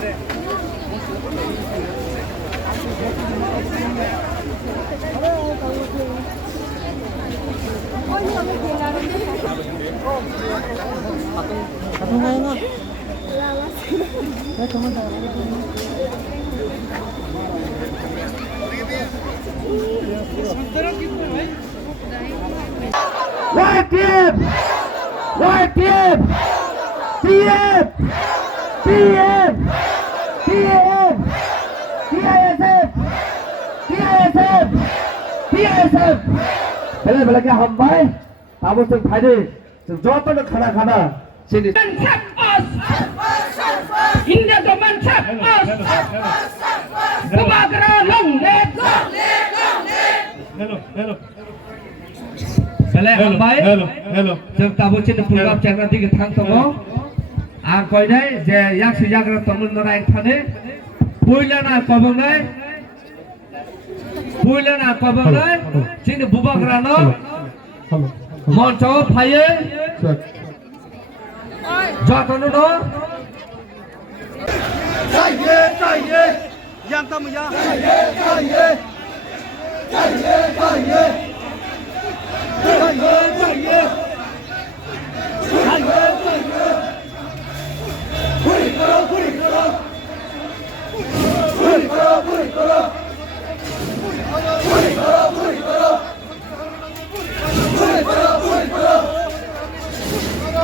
YTF! YTF! TF! TF! TF! TISF! TISF! TISF! पहले क्या हम भाई ताबो से फायदे से जॉब पर खड़ा से India government check us. Kubakara long leg. Hello. Sale hambai. Hello. Jeng tabu cina program channel tiga thang tomo. Ang koi dai je yak sejak ra tamun narai thane. Puilana kabang dai. Puilana kabang dai. Cina bubakara no. Monco paye. Jatanu no. 让他们呀！战爷！